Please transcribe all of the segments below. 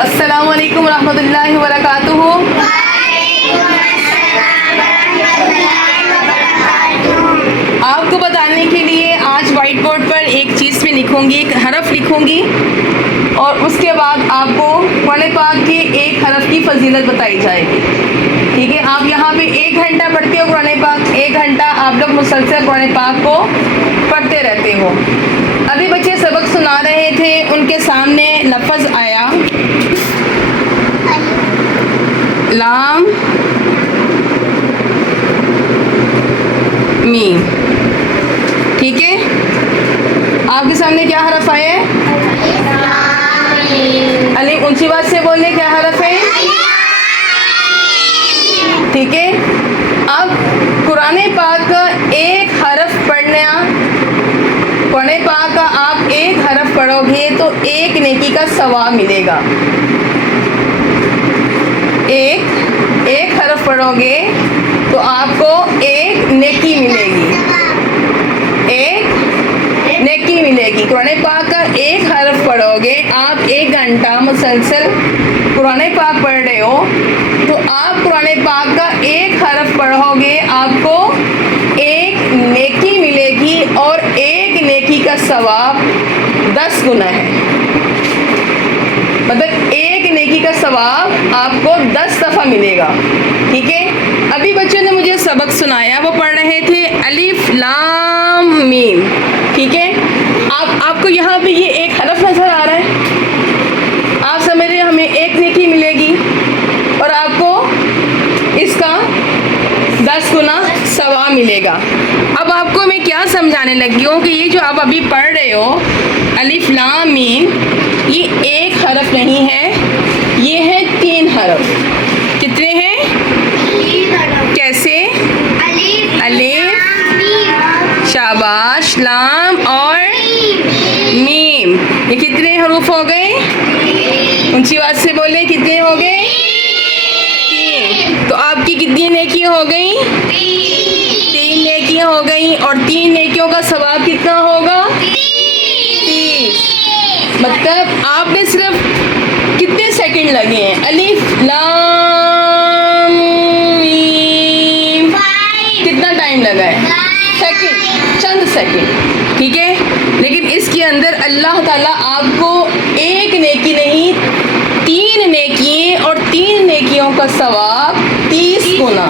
अस्सलाम वालेकुम रहमतुल्लाहि व बरकातुहू। आपको बताने के लिए आज वाइट बोर्ड पर एक चीज़ में लिखूंगी, एक हरफ लिखूंगी और उसके बाद आपको कुरान पाक के एक हरफ की फजीलत बताई जाएगी। ठीक है, आप यहाँ पे 1 घंटा पढ़ते हो कुरान पाक, 1 घंटा आप लोग मुसलसल कुरान पाक को पढ़ते रहते हो। अभी बच्चे सबक सुना रहे थे, उनके सामने लफ्ज़ आया लाम मीम। ठीक है, आपके सामने क्या हरफ आया है? अलिफ। ऊंची बात से बोलने क्या हरफ है? ठीक है, अब कुरान पाक का एक हरफ पढ़ना, कुरान पाक का आप एक हरफ पढ़ोगे तो एक नेकी का सवाब मिलेगा। एक हरफ पढ़ोगे तो आपको एक नेकी मिलेगी, एक नेकी मिलेगी। कुरान पाक का एक हरफ पढ़ोगे, आप 1 घंटा मुसलसल कुरान पाक पढ़ रहे हो तो आप कुरान पाक का एक हरफ पढ़ोगे, आपको एक नेकी मिलेगी और एक नेकी का सवाब 10 गुना है। मतलब एक नेकी का सवाब आपको 10 दफ़ा मिलेगा। ठीक है, अभी बच्चों ने मुझे सबक सुनाया, वो पढ़ रहे थे अलिफ लाम मीम। ठीक है, आपको यहाँ पे ये एक हरफ नज़र आ रहा है, आप समझ रहे हैं हमें एक नेकी मिलेगी और आपको इसका 10 गुना सवाब मिलेगा। अब आपको मैं क्या समझाने लगी हूँ कि ये जो आप अभी पढ़ रहे हो अलिफ लाम मीम, ये एक हरफ नहीं है, ये है 3 हरफ। कितने हैं? 3 हरफ। कैसे? अलिफ, शाबाश, लाम और मीम। ये कितने हरूफ हो गए? ऊंची आवाज से बोले, कितने हो गए? 3। तो आपकी कितनी नेकी हो गई? 3 नेकियां हो गई और 3 नेकियों का सवाब कितना होगा? 30। मतलब आपने सिर्फ कितने सेकंड लगे हैं? अलिफ लाम मीम, कितना टाइम लगा है? सेकंड, चंद सेकंड। ठीक है, लेकिन इसके अंदर अल्लाह ताला आपको एक नेकी नहीं 3 नेकियां और 3 नेकियों का सवाब 30 गुना।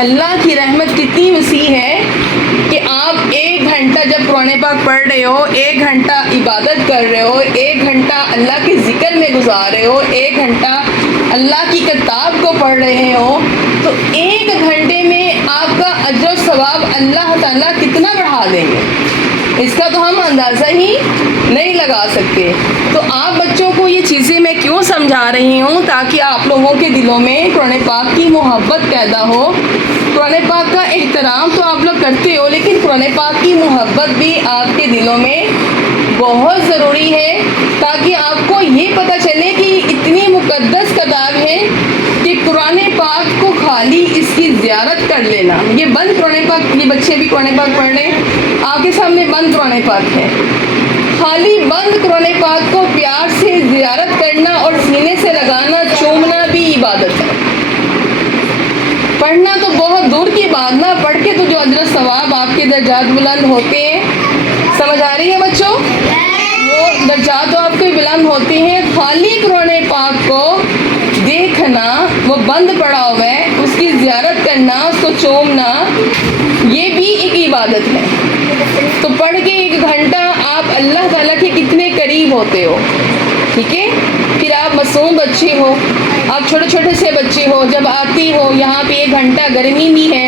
अल्लाह की रहमत कितनी वसी है कि आप 1 घंटा जब कुरान पाक पढ़ रहे हो, 1 घंटा इबादत कर रहे हो, 1 घंटा अल्लाह के ज़िक्र में गुजार रहे हो, 1 घंटा अल्लाह की किताब को पढ़ रहे हो, तो 1 घंटे में आपका अजर सवाब अल्लाह ताला कितना बढ़ा देंगे, इसका तो हम अंदाज़ा ही नहीं लगा सकते। तो आप बच्चों को ये चीज़ें मैं क्यों समझा रही हूँ, ताकि आप लोगों के दिलों में कुरान पाक की मोहब्बत पैदा हो। कुरान पाक का एहतराम तो आप लोग करते हो, लेकिन कुरान पाक की मोहब्बत भी आपके दिलों में बहुत ज़रूरी है, ताकि आपको ये पता चले कि इतनी मुक़द्दस किताब है कि कुरान पाक को खाली इसकी ज़ियारत कर लेना। ये बंद कुरान पाक, ये बच्चे भी कुरान पाक पढ़ रहे हैं, आपके सामने बंद कुरान पाक है, खाली बंद कुरान पाक को प्यार से ज़ियारत करना और सीने से लगाना, चूमना भी इबादत है। पढ़ना तो बहुत दूर की बात ना, पढ़ के तो जो अजर सवाब आपके दर्जात बुलंद होते हैं, समझ आ रही है बच्चों? वो दर्जात तो आपके बुलंद होते हैं। खाली कुरान पाक को देखना, वो बंद पड़ा हुआ है, उसकी ज़ियारत करना, उसको चूमना, ये भी एक इबादत है। तो पढ़ के 1 घंटा आप अल्लाह ताला के कितने करीब होते हो। ठीक है, फिर आप मासूम बच्चे हो, आप छोटे छोटे से बच्चे हो, जब आती हो यहाँ पे 1 घंटा गर्मी भी है,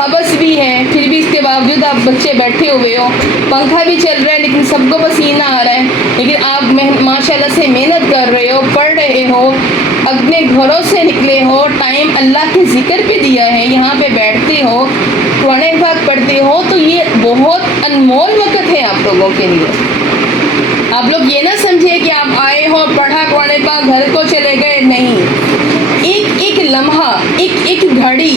हबस भी है, फिर भी इसके बावजूद आप बच्चे बैठे हुए हो, पंखा भी चल रहा है लेकिन सबको पसीना आ रहा है, लेकिन आप माशाल्लाह से मेहनत कर रहे हो, पढ़ रहे हो, अपने घरों से निकले हो, टाइम अल्लाह के ज़िक्र पे दिया है, यहाँ पे बैठते हो, कुरान पाक पढ़ते हो, तो ये बहुत अनमोल वक़्त है आप लोगों के लिए। आप लोग ये ना समझे कि आप आए हो, पढ़ा कुरान पाक, घर को चले गए, नहीं। एक एक लम्हा, एक एक घड़ी,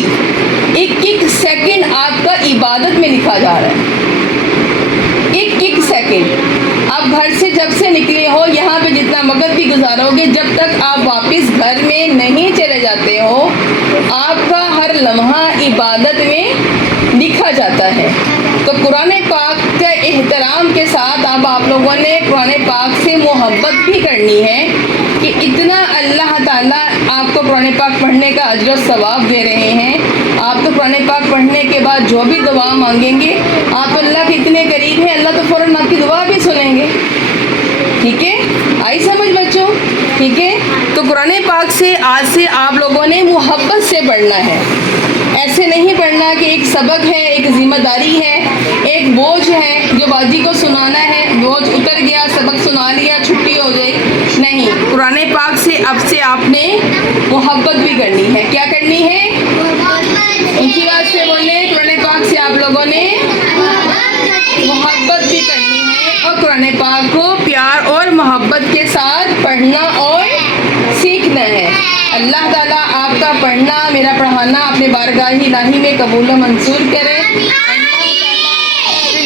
एक एक सेकंड आपका इबादत में लिखा जा रहा है। एक एक सेकंड آپ گھر سے جب سے نکلے ہو یہاں پہ جتنا وقت بھی گزارو گے جب تک آپ واپس گھر میں نہیں چلے جاتے ہو آپ کا ہر لمحہ عبادت میں لکھا جاتا ہے. تو قرآن پاک کے احترام کے ساتھ اب آپ لوگوں نے قرآن پاک سے محبت بھی کرنی ہے کہ اتنا اللہ تعالیٰ آپ کو قرآن پاک پڑھنے کا اجر و ثواب دے رہے ہیں. آپ تو قرآن پاک پڑھنے کے بعد جو بھی دعا مانگیں گے آپ اللہ کے اتنے قریب ہیں اللہ تو فوراً آپ کی دعا بھی سنیں گے. ٹھیک ہے, آئی سمجھ بچوں؟ ٹھیک ہے, تو قرآن پاک سے آج سے آپ لوگوں نے محبت سے پڑھنا ہے. ایسے نہیں پڑھنا کہ ایک سبق ہے, ایک ذمہ داری ہے, ایک بوجھ ہے جو باجی کو سنانا ہے, بوجھ اتر گیا, سبق سنا لیا, چھٹی ہو گئی. نہیں, قرآن پاک سے اب سے آپ نے محبت بھی کرنی ہے. کیا کرنی ہے؟ اونچی بات سے بولیں. قرآن پاک سے آپ لوگوں نے محبت بھی کرنی ہے اور قرآن پاک کو پیار اور محبت کے ساتھ پڑھنا اور سیکھنا ہے. اللہ تعالیٰ آپ کا پڑھنا, میرا پڑھانا اپنے بارگاہ الہی میں قبول و منظور کرے.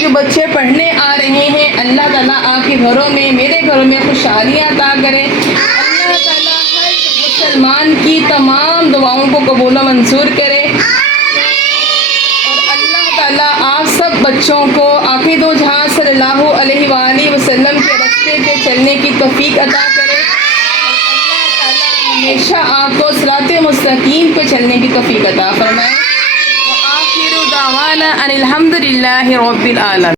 جو بچے پڑھنے آ رہے ہیں اللہ تعالیٰ آپ کے گھروں میں, میرے گھروں میں خوشحالیاں عطا کرے. اللہ تعالیٰ ہر مسلمان کی تمام دعاؤں کو قبول و منظور کرے. اور اللہ تعالیٰ آپ سب بچوں کو آخر دو جہاں صلی اللہ علیہ وآلہ وسلم کے راستے پہ چلنے کی توفیق عطا کرے. اللہ تعالیٰ ہمیشہ آپ کو صراط مستقیم پہ چلنے کی توفیق عطا فرمائے. وآخر دعوانا ان الحمد للہ رب العالمین.